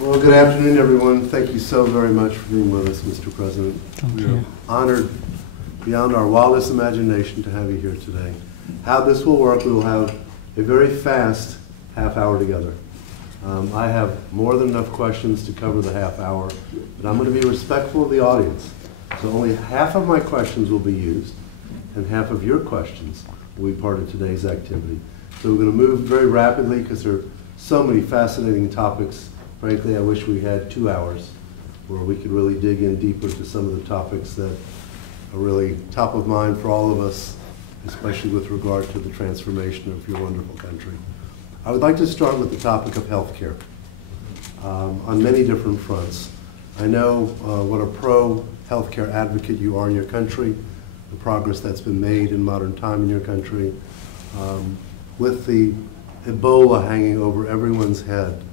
Well, good afternoon, everyone. Thank you so very much for being with us, Mr. President. Thank We you. are honored beyond our wildest imagination to have you here today. How this will work, we will have a very fast half hour together. I have more than enough questions to cover the half hour, but I'm going to be respectful of the audience. So only half of my questions will be used, and half of your questions will be part of today's activity. So we're going to move very rapidly because there are so many fascinating topics. Frankly, I wish we had 2 hours where we could really dig in deeper to some of the topics that are really top of mind for all of us, especially with regard to the transformation of your wonderful country. I would like to start with the topic of healthcare on many different fronts. I know what a pro-healthcare advocate you are in your country, the progress that's been made in modern time in your country. With the Ebola hanging over everyone's head,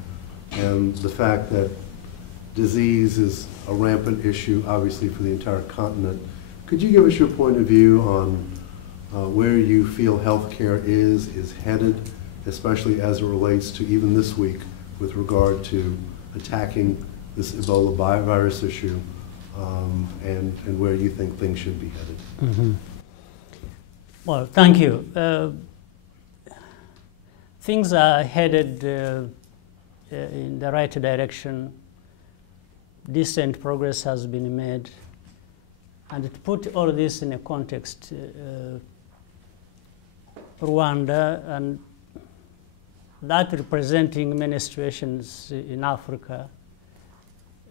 and the fact that disease is a rampant issue, obviously, for the entire continent. Could you give us your point of view on where you feel healthcare is headed, especially as it relates to even this week with regard to attacking this Ebola virus issue, and where you think things should be headed? Mm-hmm. Well, thank you. Things are headed in the right direction. Decent progress has been made. And to put all this in a context, Rwanda, and that representing many situations in Africa,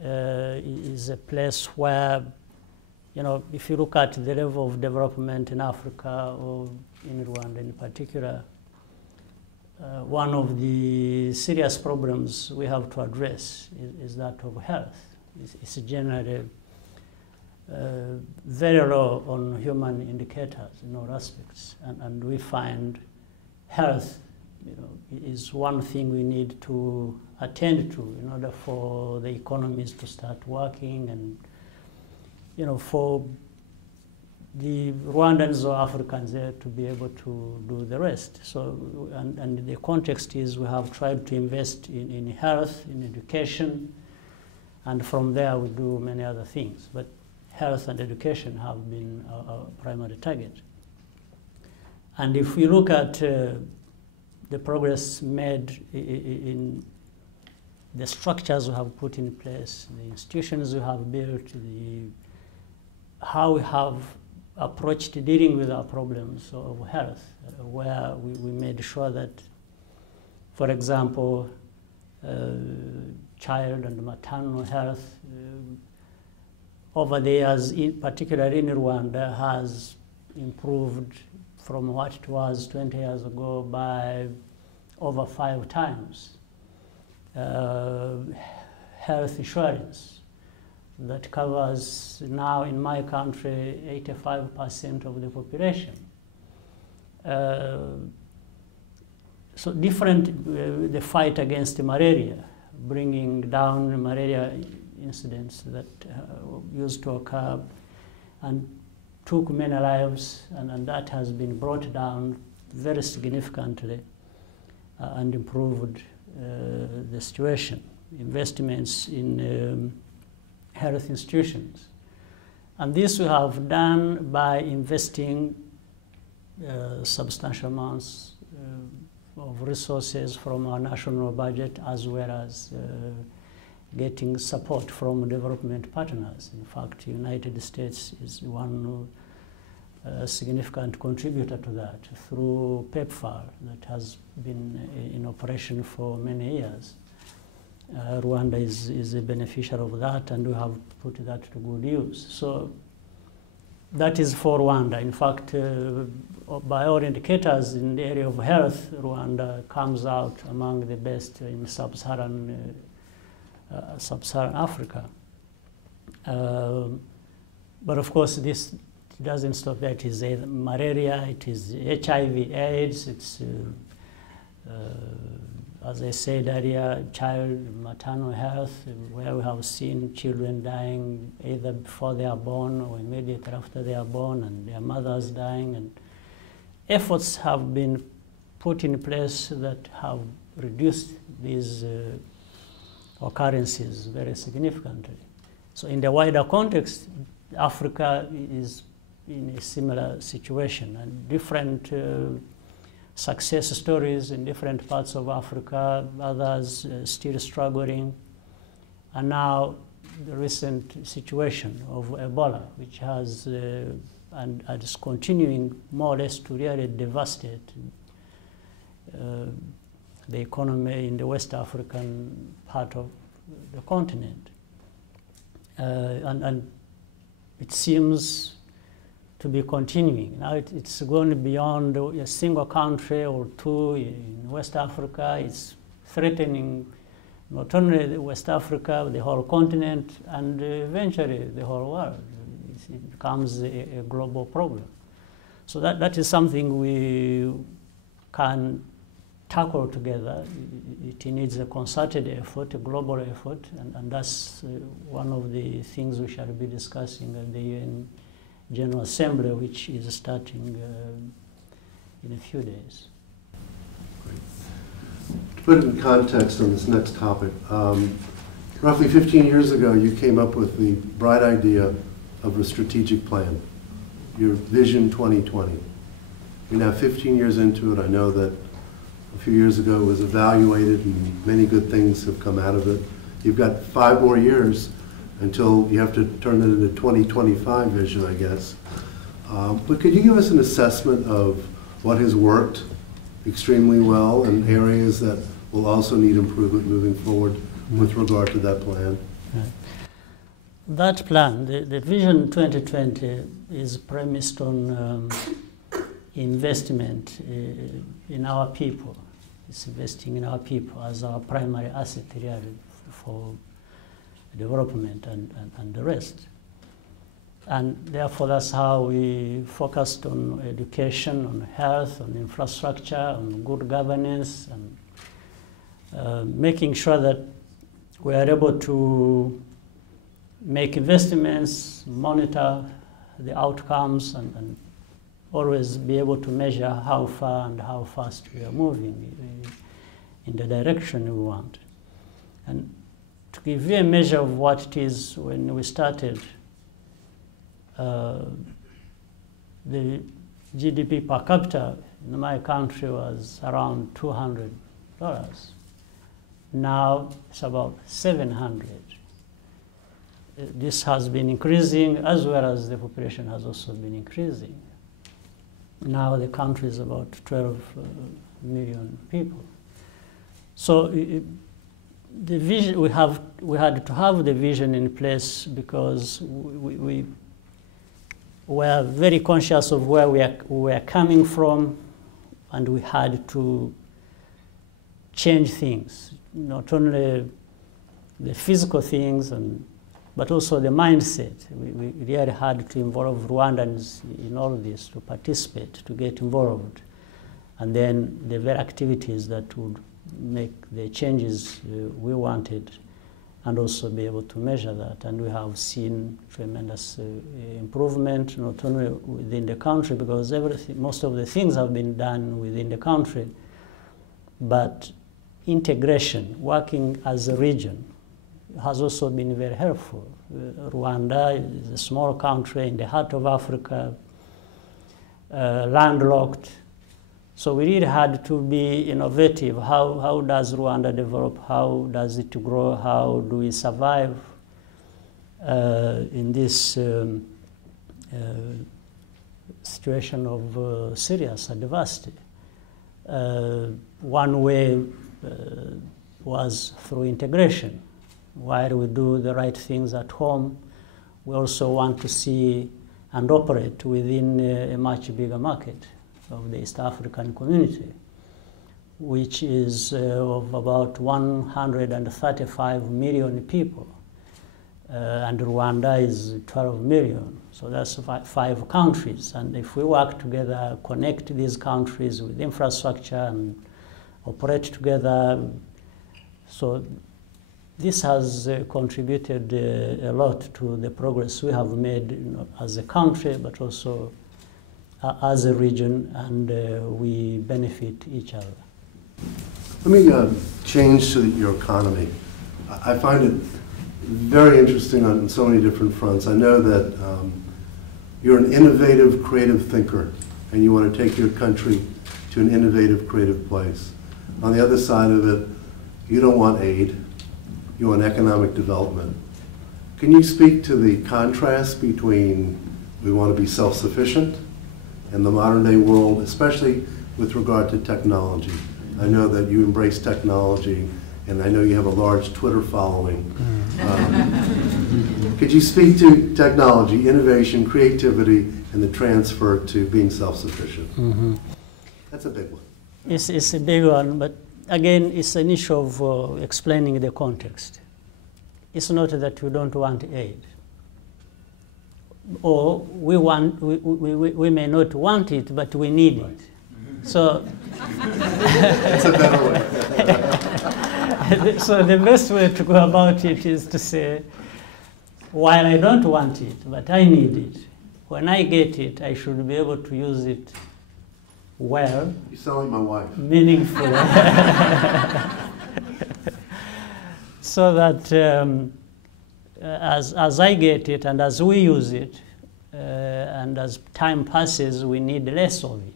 is a place where, you know, if you look at the level of development in Africa, or in Rwanda in particular, one of the serious problems we have to address is that of health. It's generally very low on human indicators in all aspects, and we find health, you know, is one thing we need to attend to in order for the economies to start working, and, you know, for the Rwandans or Africans there to be able to do the rest. So, and the context is we have tried to invest in health, in education, and from there we do many other things. But health and education have been our primary target. And if we look at the progress made in the structures we have put in place, the institutions we have built, how we have approach to dealing with our problems of health, where we made sure that, for example, child and maternal health over the years, particularly in Rwanda, has improved from what it was 20 years ago by over 5 times. Health insurance that covers now in my country 85% of the population. So different, the fight against malaria, bringing down malaria incidents that used to occur and took many lives, and that has been brought down very significantly and improved the situation. Investments in health institutions. And this we have done by investing substantial amounts of resources from our national budget, as well as getting support from development partners. In fact, the United States is one significant contributor to that through PEPFAR that has been in operation for many years. Rwanda is a beneficiary of that, and we have put that to good use. So that is for Rwanda. In fact, by all indicators in the area of health, Rwanda comes out among the best in sub-Saharan Africa. But of course, this doesn't stop there. It is malaria, it is HIV/AIDS, it's as I said earlier, child maternal health, where we have seen children dying either before they are born or immediately after they are born, and their mothers dying. And efforts have been put in place that have reduced these occurrences very significantly. So in the wider context, Africa is in a similar situation, and different success stories in different parts of Africa, others still struggling. And now the recent situation of Ebola, which has and is continuing more or less to really devastate the economy in the West African part of the continent. And it seems to be continuing. Now it's going beyond a single country or two in West Africa. It's threatening not only West Africa, the whole continent, and eventually the whole world. It becomes a global problem. So that is something we can tackle together. It needs a concerted effort, a global effort, and that's one of the things we shall be discussing at the UN General Assembly, which is starting in a few days. Great. To put it in context on this next topic, roughly 15 years ago, you came up with the bright idea of a strategic plan, your Vision 2020. You're now 15 years into it. I know that a few years ago it was evaluated and many good things have come out of it. You've got 5 more years until you have to turn it into 2025 vision, I guess. But could you give us an assessment of what has worked extremely well and areas that will also need improvement moving forward with regard to that plan? Right. That plan, the Vision 2020, is premised on investment in our people. It's investing in our people as our primary asset really for development and the rest. And therefore that's how we focused on education, on health, on infrastructure, on good governance, and making sure that we are able to make investments, monitor the outcomes, and always be able to measure how far and how fast we are moving in the direction we want. And to give you a measure of what it is, when we started, the GDP per capita in my country was around $200. Now it's about 700. This has been increasing as well as the population has also been increasing. Now the country is about 12 million people. So the vision we had to have the vision in place because we were very conscious of where we are coming from, and we had to change things, not only the physical things but also the mindset. We really had to involve Rwandans in all this, to participate, to get involved, and then the very activities that would make the changes we wanted, and also be able to measure that. And we have seen tremendous improvement, not only within the country, because most of the things have been done within the country, but integration, working as a region, has also been very helpful. Rwanda is a small country in the heart of Africa, landlocked. So we really had to be innovative. How does Rwanda develop? How does it grow? How do we survive in this situation of serious adversity? One way was through integration. While we do the right things at home, we also want to see and operate within a much bigger market of the East African community, which is of about 135 million people. And Rwanda is 12 million. So that's 5 countries. And if we work together, connect these countries with infrastructure and operate together, so this has contributed a lot to the progress we have made as a country, but also as a region, and we benefit each other. Let me change to your economy. I find it very interesting on so many different fronts. I know that you're an innovative, creative thinker, and you want to take your country to an innovative, creative place. On the other side of it, you don't want aid, you want economic development. Can you speak to the contrast between we want to be self-sufficient and the modern day world, especially with regard to technology? I know that you embrace technology, and I know you have a large Twitter following. Could you speak to technology, innovation, creativity, and the transfer to being self-sufficient? Mm-hmm. That's a big one. It's a big one, but again, it's an issue of explaining the context. It's not that we don't want aid, or we may not want it, but we need it. So that's a better way. So the best way to go about it is to say, while I don't want it, but I need it, when I get it, I should be able to use it well. You sound like my wife. Meaningfully. So that as I get it and as we use it, and as time passes, we need less of it.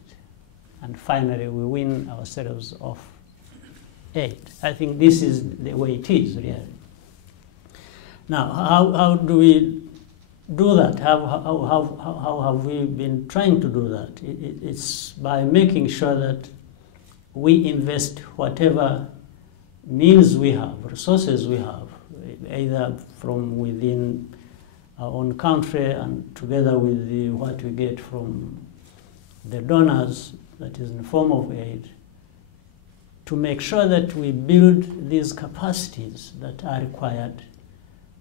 And finally, we win ourselves off aid. I think this is the way it is, really. Now, how do we do that? How have we been trying to do that? It's by making sure that we invest whatever means we have, resources we have, either from within our own country and together with what we get from the donors, that is in the form of aid, to make sure that we build these capacities that are required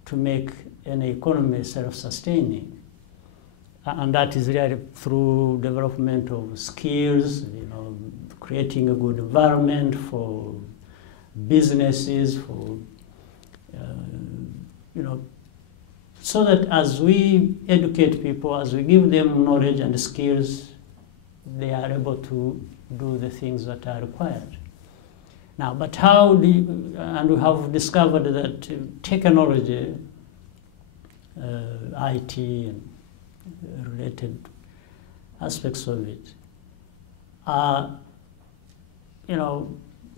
to make an economy self-sustaining. And that is really through development of skills, creating a good environment for businesses, for, so that as we educate people, as we give them knowledge and skills, they are able to do the things that are required. Now, but how do you, and we have discovered that technology, IT and related aspects of it are,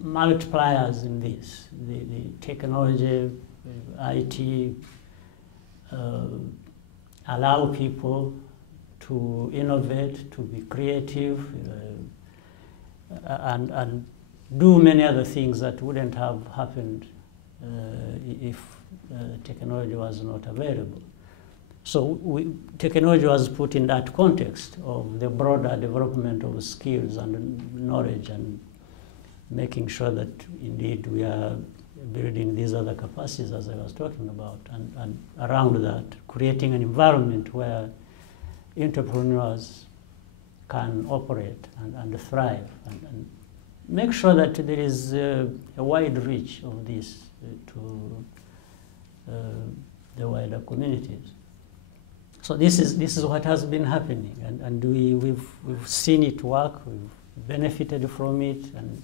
multipliers in this. The technology, IT, allow people to innovate, to be creative, and do many other things that wouldn't have happened if technology was not available. So technology was put in that context of the broader development of skills and knowledge, and making sure that indeed we are building these other capacities as I was talking about, and around that, creating an environment where entrepreneurs can operate and thrive, and make sure that there is a wide reach of this to the wider communities. So this is what has been happening, and we've seen it work, we've benefited from it, and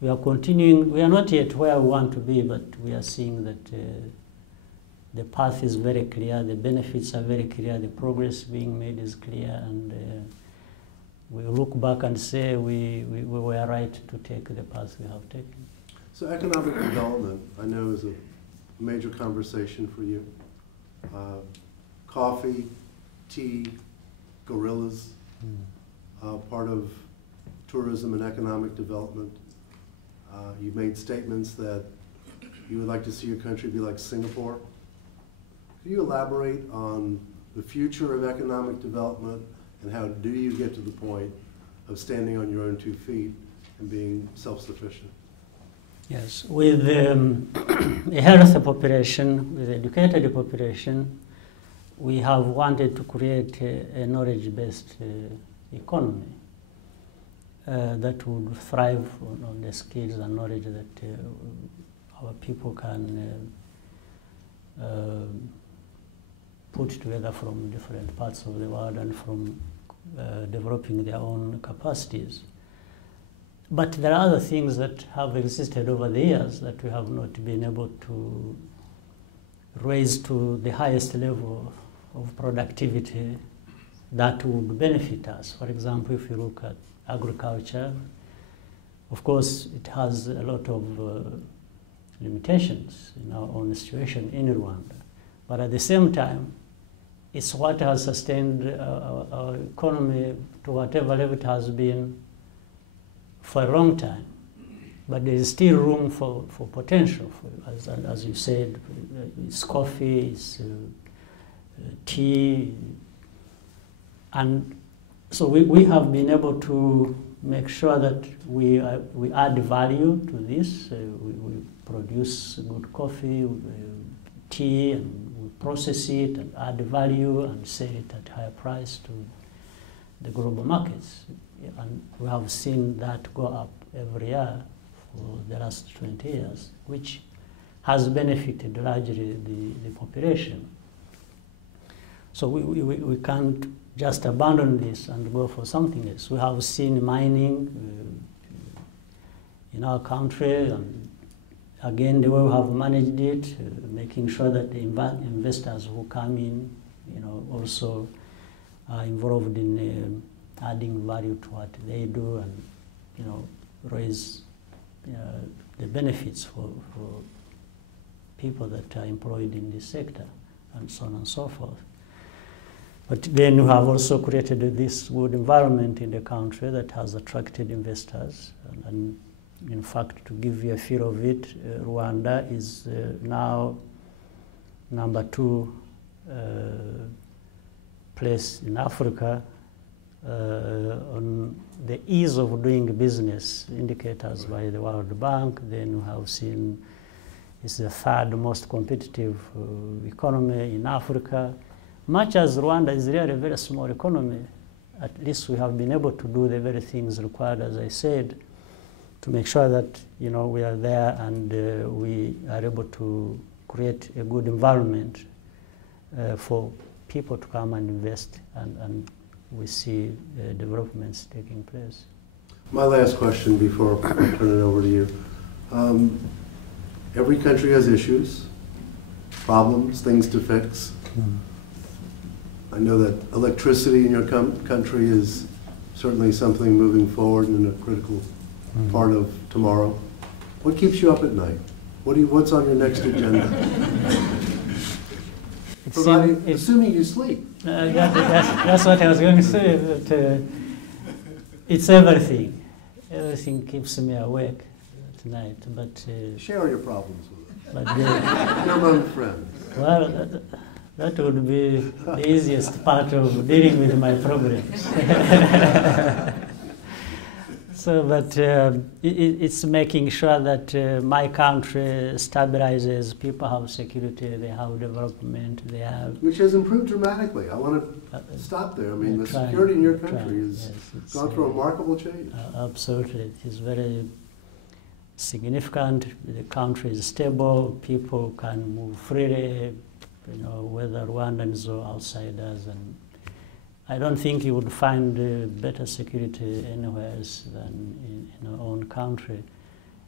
we are continuing. We are not yet where we want to be, but we are seeing that the path is very clear, the benefits are very clear, the progress being made is clear, and we look back and say we were right to take the path we have taken. So economic development, I know, is a major conversation for you. Coffee, tea, gorillas, part of tourism and economic development. You've made statements that you would like to see your country be like Singapore. Can you elaborate on the future of economic development, and how do you get to the point of standing on your own 2 feet and being self-sufficient? Yes, with a healthy population, with an educated population, we have wanted to create a knowledge-based economy that would thrive on the skills and knowledge that our people can put together from different parts of the world and from developing their own capacities. But there are other things that have existed over the years that we have not been able to raise to the highest level of productivity that would benefit us. For example, if you look at agriculture, of course, it has a lot of limitations in our own situation in Rwanda. But at the same time, it's what has sustained our economy to whatever level it has been for a long time. But there is still room for potential. As you said, it's coffee, it's tea. And so we have been able to make sure that we add value to this. We produce good coffee, tea, and we process it and add value and sell it at higher price to the global markets. And we have seen that go up every year for the last 20 years, which has benefited largely the population. So we can't just abandon this and go for something else. We have seen mining in our country, and again, the way we have managed it, making sure that the investors who come in, also are involved in adding value to what they do, and raise the benefits for people that are employed in this sector, and so on and so forth. But then we have also created this good environment in the country that has attracted investors. And in fact, to give you a feel of it, Rwanda is now number 2 place in Africa on the ease of doing business indicators by the World Bank. Then we have seen it's the 3rd most competitive economy in Africa. Much as Rwanda is really a very small economy, at least we have been able to do the very things required, as I said, to make sure that we are there and we are able to create a good environment for people to come and invest, and we see developments taking place. My last question before I turn it over to you. Every country has issues, problems, things to fix. I know that electricity in your country is certainly something moving forward and a critical part of tomorrow. What keeps you up at night? What's on your next agenda? Assuming you sleep. That's what I was going to say. That, it's everything. Everything keeps me awake at night. But share your problems with us. But you're among friends. Well, that would be the easiest part of dealing with my problems. But it's making sure that my country stabilizes, people have security, they have development, they have... Which has improved dramatically. I want to stop there. I mean, the security in your country has gone through a remarkable change. Absolutely. It is very significant. The country is stable, people can move freely, whether Rwandans or outsiders, and I don't think you would find better security anywhere else than in our own country.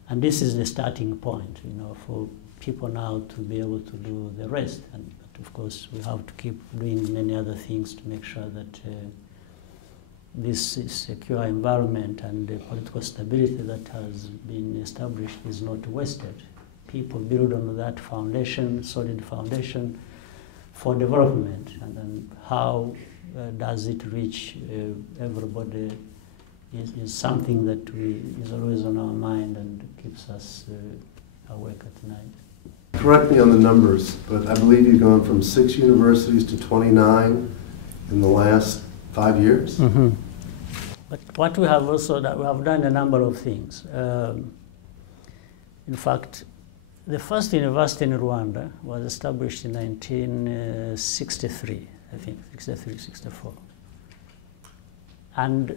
And this is the starting point, for people now to be able to do the rest. But of course, we have to keep doing many other things to make sure that this secure environment and the political stability that has been established is not wasted. People build on that foundation, solid foundation for development, and then how does it reach everybody is something that is always on our mind and keeps us awake at night. Correct me on the numbers, but I believe you've gone from 6 universities to 29 in the last 5 years? Mm-hmm. But what we have also done, we have done a number of things. In fact, the first university in Rwanda was established in 1963, I think, 63, 64. And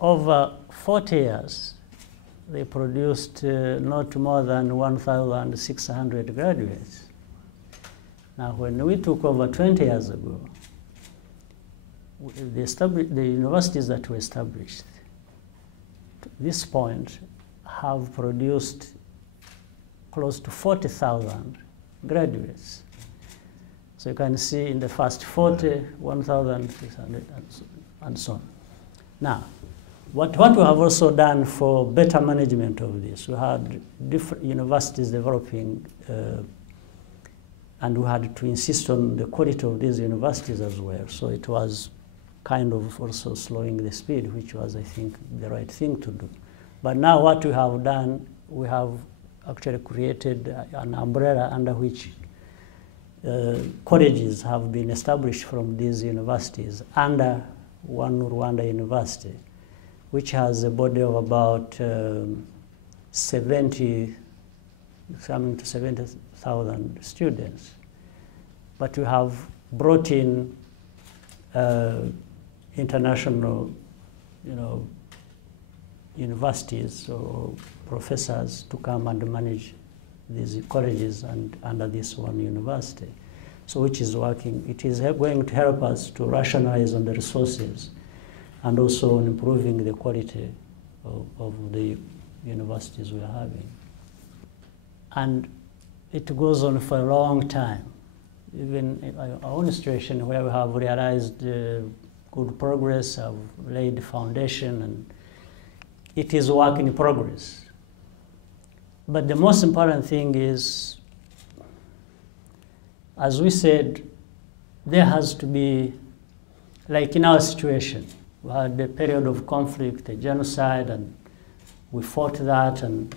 over 40 years, they produced not more than 1,600 graduates. Now, when we took over 20 years ago, the universities that were established, this point, have produced close to 40,000 graduates. So you can see in the first 40, 1,600, and so on. Now, what we have also done for better management of this, we had different universities developing, and we had to insist on the quality of these universities as well. So it was kind of also slowing the speed, which was, I think, the right thing to do. But now what we have done, we have actually created an umbrella under which colleges have been established from these universities under one Rwanda university, which has a body of about 70,000 students. But we have brought in international, universities or professors to come and manage these colleges and under this one university. So which is working. It is going to help us to rationalize on the resources and also on improving the quality of the universities we are having. And it goes on for a long time. Even in our own situation where we have realized good progress, have laid the foundation, and it is work in progress. But the most important thing is, as we said, there has to be, like in our situation, we had a period of conflict, a genocide, and we fought that and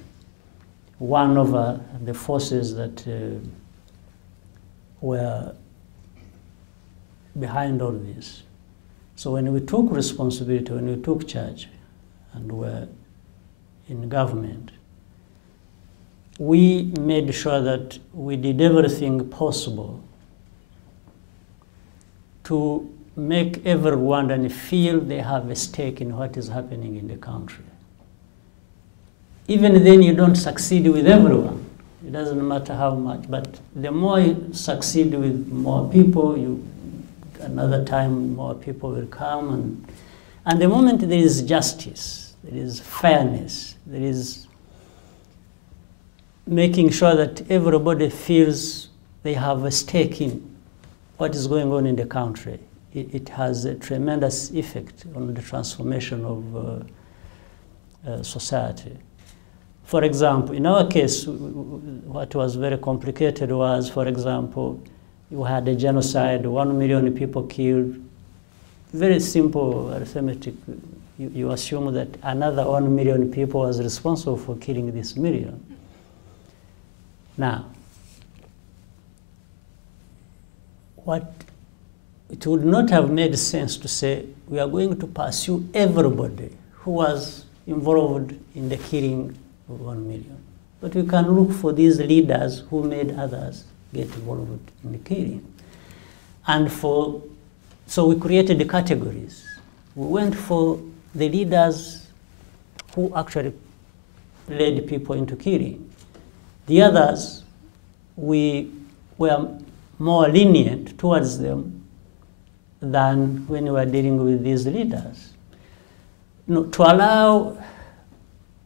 won over the forces that were behind all this. So when we took responsibility, when we took charge and were in government, we made sure that we did everything possible to make every Rwandan feel they have a stake in what is happening in the country. Even then, you don't succeed with everyone. It doesn't matter how much, but the more you succeed with more people, another time more people will come. And the moment there is justice, there is fairness, there is making sure that everybody feels they have a stake in what is going on in the country, it has a tremendous effect on the transformation of society. For example, in our case, what was very complicated was, for example, you had a genocide, 1 million people killed. Very simple arithmetic. You assume that another 1 million people was responsible for killing this million. Now, it would not have made sense to say we are going to pursue everybody who was involved in the killing of 1 million. But we can look for these leaders who made others get involved in the killing. And so we created the categories. We went for the leaders who actually led people into killing. The others, we were more lenient towards them than when we were dealing with these leaders. To allow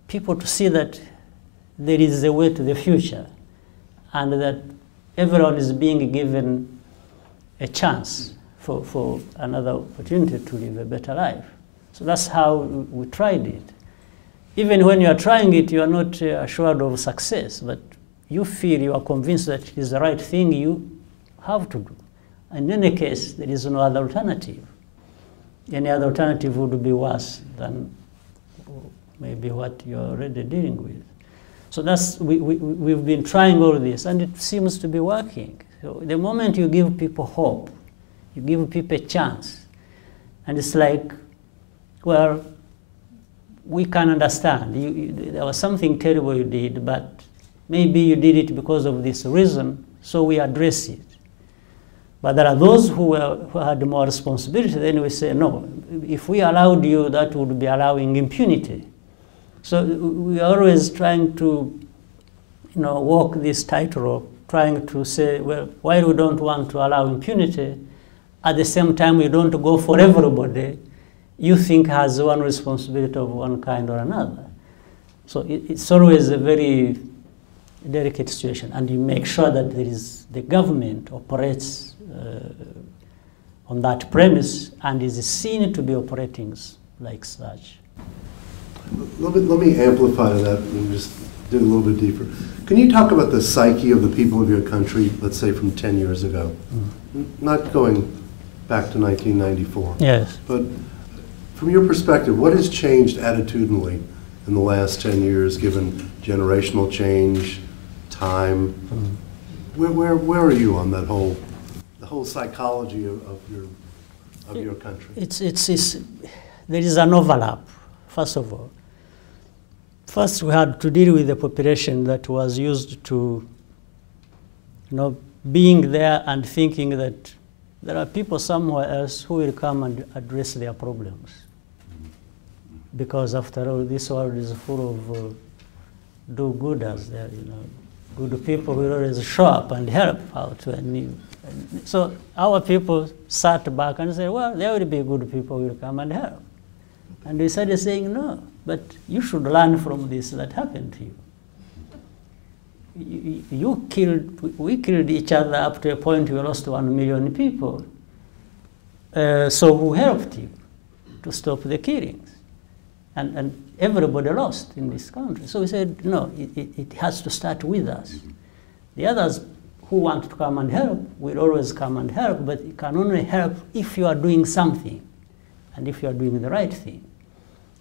people to see that there is a way to the future and that everyone is being given a chance for another opportunity to live a better life. So that's how we tried it. Even when you are trying it, you are not assured of success, but you feel, you are convinced that it is the right thing you have to do. In any case, there is no other alternative. Any other alternative would be worse than maybe what you're already dealing with. So we've been trying all this, and it seems to be working. So the moment you give people hope, you give people a chance, and it's like, well, we can understand. There was something terrible you did, but maybe you did it because of this reason, so we address it. But there are those who had more responsibility. Then we say, no, if we allowed you, that would be allowing impunity. So we are always trying to, walk this tightrope, trying to say, well, while we don't want to allow impunity, at the same time we don't go for everybody you think has one responsibility of one kind or another. So it's always a very delicate situation, and you make sure that the government operates on that premise and is seen to be operating like such. Let me amplify that and just dig a little bit deeper. Can you talk about the psyche of the people of your country, let's say from 10 years ago? Not going back to 1994. Yes. But from your perspective, what has changed attitudinally in the last 10 years, given generational change, time? Where are you on that whole psychology of your country? There is an overlap, first of all. First, we had to deal with a population that was used to, being there and thinking that there are people somewhere else who will come and address their problems. Because after all, this world is full of do-gooders there, good people will always show up and help out when need. So our people sat back and said, well, there will be good people who will come and help. And we started saying, no, but you should learn from this that happened to you. We killed each other up to a point we lost 1 million people. So who helped you to stop the killings? And everybody lost in this country. So we said, no, it has to start with us. The others who want to come and help will always come and help, but you can only help if you are doing something and if you are doing the right thing.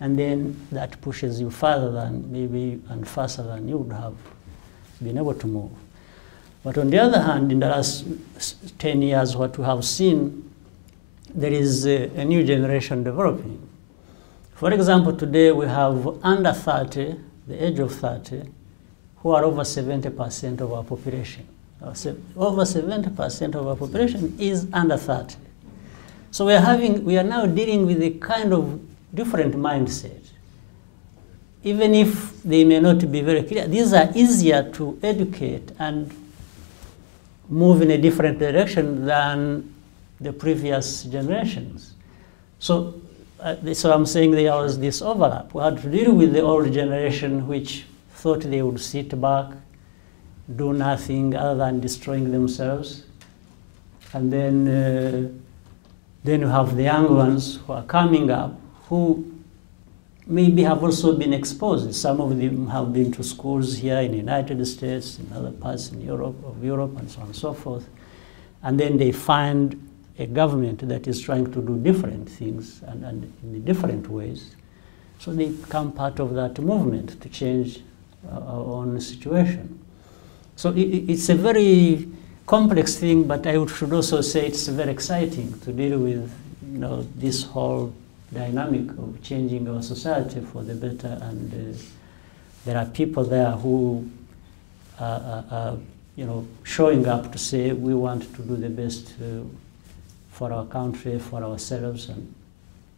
And then that pushes you further than maybe and faster than you would have been able to move. But on the other hand, in the last 10 years, what we have seen, there is a new generation developing. For example, today we have under 30, the age of 30, who are over 70% of our population. Over 70% of our population is under 30. So we are now dealing with a kind of different mindset. Even if they may not be very clear, these are easier to educate and move in a different direction than the previous generations. So I'm saying there was this overlap. We had to deal with the old generation which thought they would sit back, do nothing other than destroying themselves. And then you have the young ones who are coming up who maybe have also been exposed. Some of them have been to schools here in the United States, in other parts of Europe, and so on and so forth. And then they find a government that is trying to do different things and in different ways. So they become part of that movement to change our own situation. So it's a very complex thing, but I should also say it's very exciting to deal with this whole dynamic of changing our society for the better, and there are people there who are showing up to say we want to do the best for our country, for ourselves, and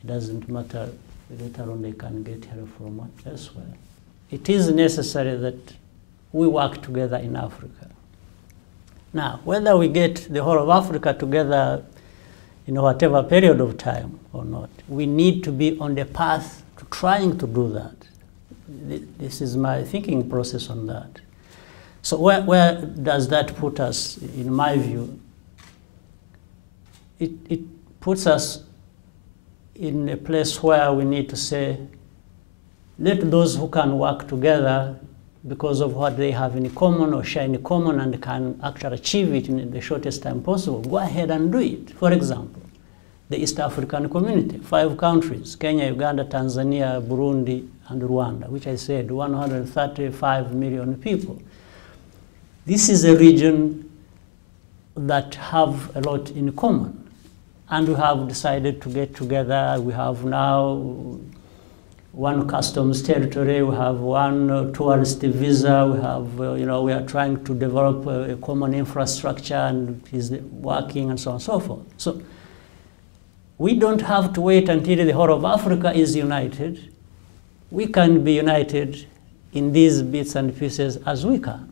it doesn't matter later on they can get help from elsewhere. It is necessary that we work together in Africa. Now, whether we get the whole of Africa together in whatever period of time or not, we need to be on the path to trying to do that. This is my thinking process on that. So where does that put us, in my view? It puts us in a place where we need to say, let those who can work together because of what they have in common or share in common and can actually achieve it in the shortest time possible, go ahead and do it. For example, the East African community, 5 countries, Kenya, Uganda, Tanzania, Burundi, and Rwanda, which I said 135 million people. This is a region that have a lot in common. And we have decided to get together. We have now one customs territory, we have one tourist visa, we have, we are trying to develop a common infrastructure and it is working and so on and so forth. So we don't have to wait until the whole of Africa is united. We can be united in these bits and pieces as we can.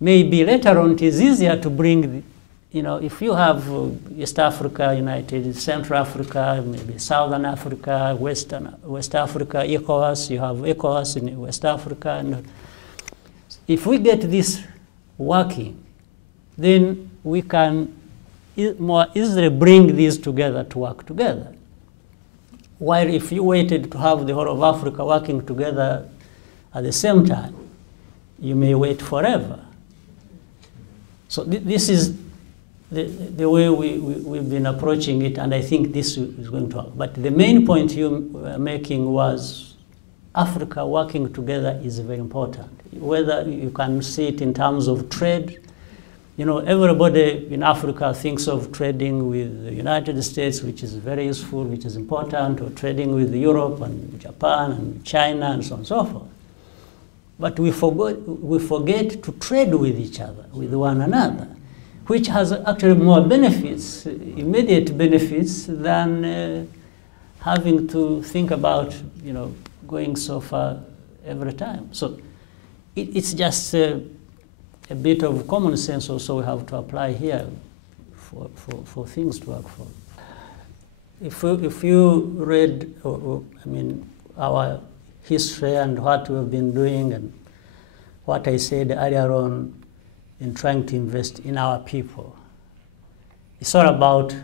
Maybe later on it is easier to bring if you have East Africa, United, Central Africa, maybe Southern Africa, West Africa, ECOWAS, you have ECOWAS in West Africa, and if we get this working, then we can more easily bring these together to work together. While if you waited to have the whole of Africa working together at the same time, you may wait forever. So this is the way we've been approaching it, and I think this is going to work. But the main point you were making was Africa working together is very important. Whether you can see it in terms of trade, everybody in Africa thinks of trading with the United States, which is very useful, which is important, or trading with Europe and Japan and China and so on and so forth. But we forget to trade with each other, with one another, which has actually more benefits, immediate benefits, than having to think about, going so far every time. So it's just a bit of common sense also we have to apply here for things to work for. If you read, our history and what we've been doing and what I said earlier on in trying to invest in our people, it's all about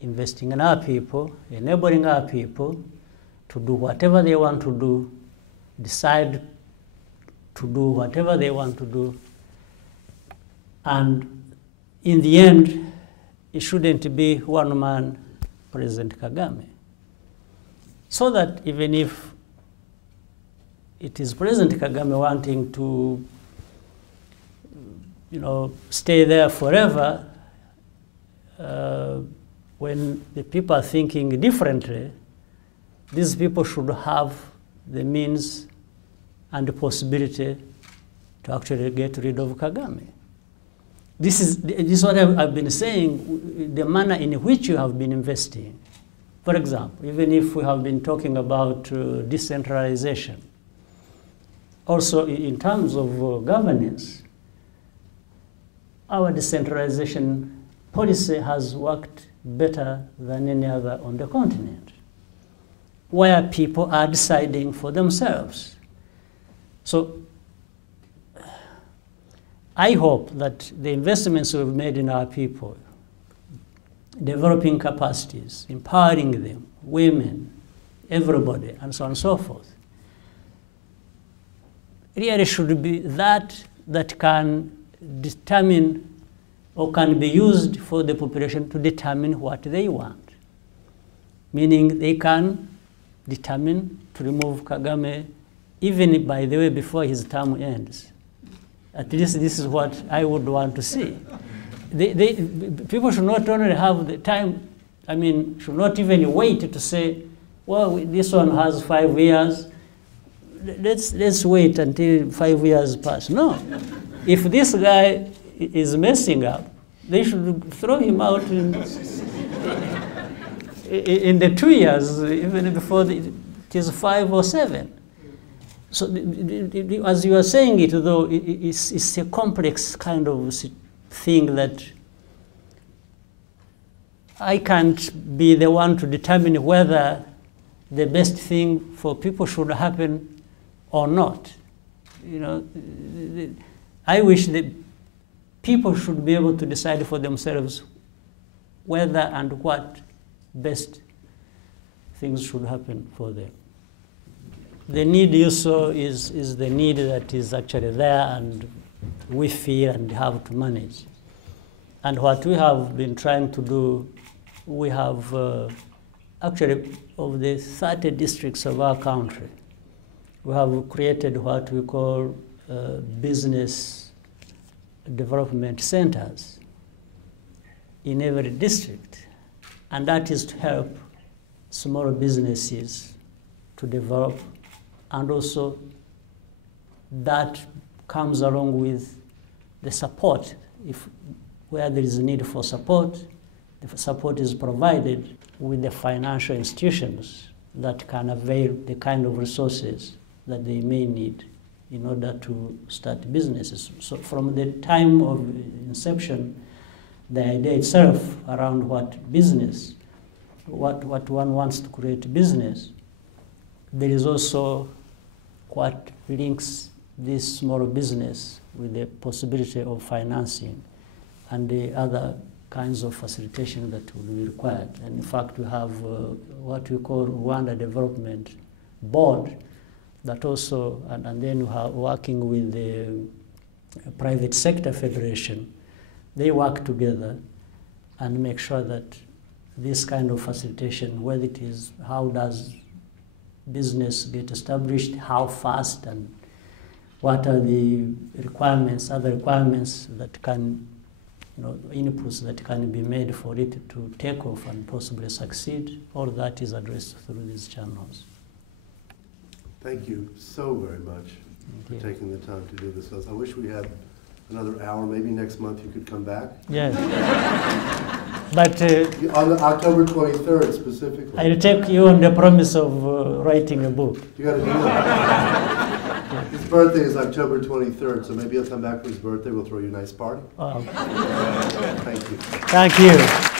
investing in our people, enabling our people to do whatever they want to do, decide to do whatever they want to do, and in the end, it shouldn't be one man, President Kagame. So that even if it is President Kagame wanting to, stay there forever, when the people are thinking differently, these people should have the means and the possibility to actually get rid of Kagame. This is what I've been saying, the manner in which you have been investing. For example, even if we have been talking about decentralization, also in terms of governance, our decentralization policy has worked better than any other on the continent, where people are deciding for themselves. So I hope that the investments we've made in our people, developing capacities, empowering them, women, everybody, and so on and so forth, really should be that can determine or can be used for the population to determine what they want. Meaning they can determine to remove Kagame, even, by the way, before his term ends. At least this is what I would want to see. People should not only have the time, should not even wait to say, well, this one has 5 years, let's wait until 5 years pass. No. If this guy is messing up, they should throw him out in the 2 years, even before it is 5 or 7. So as you are saying it, though, it's a complex kind of thing that I can't be the one to determine whether the best thing for people should happen or not. I wish that people should be able to decide for themselves whether and what best things should happen for them. The need you saw is the need that is actually there, and we feel and have to manage. And what we have been trying to do, we have actually, of the 30 districts of our country, we have created what we call business development centers in every district. And that is to help small businesses to develop, and also that comes along with the support. Where there is a need for support, the support is provided with the financial institutions that can avail the kind of resources that they may need in order to start businesses. So from the time of inception, the idea itself around what business, what one wants to create business, there is also what links this small business with the possibility of financing and the other kinds of facilitation that will be required. And in fact, we have what we call Rwanda Development Board that also, and then we are working with the private sector federation. They work together and make sure that this kind of facilitation, whether it is how does business get established, how fast, and what are the requirements, other requirements that can, inputs that can be made for it to take off and possibly succeed, all that is addressed through these channels. Thank you so very much for taking the time to do this. I wish we had another hour. Maybe next month you could come back. Yes. But on October 23rd specifically. I'll take you on the promise of writing a book. You got to do that. His birthday is October 23rd, so maybe he'll come back for his birthday. We'll throw you a nice party. Wow. Thank you. Thank you.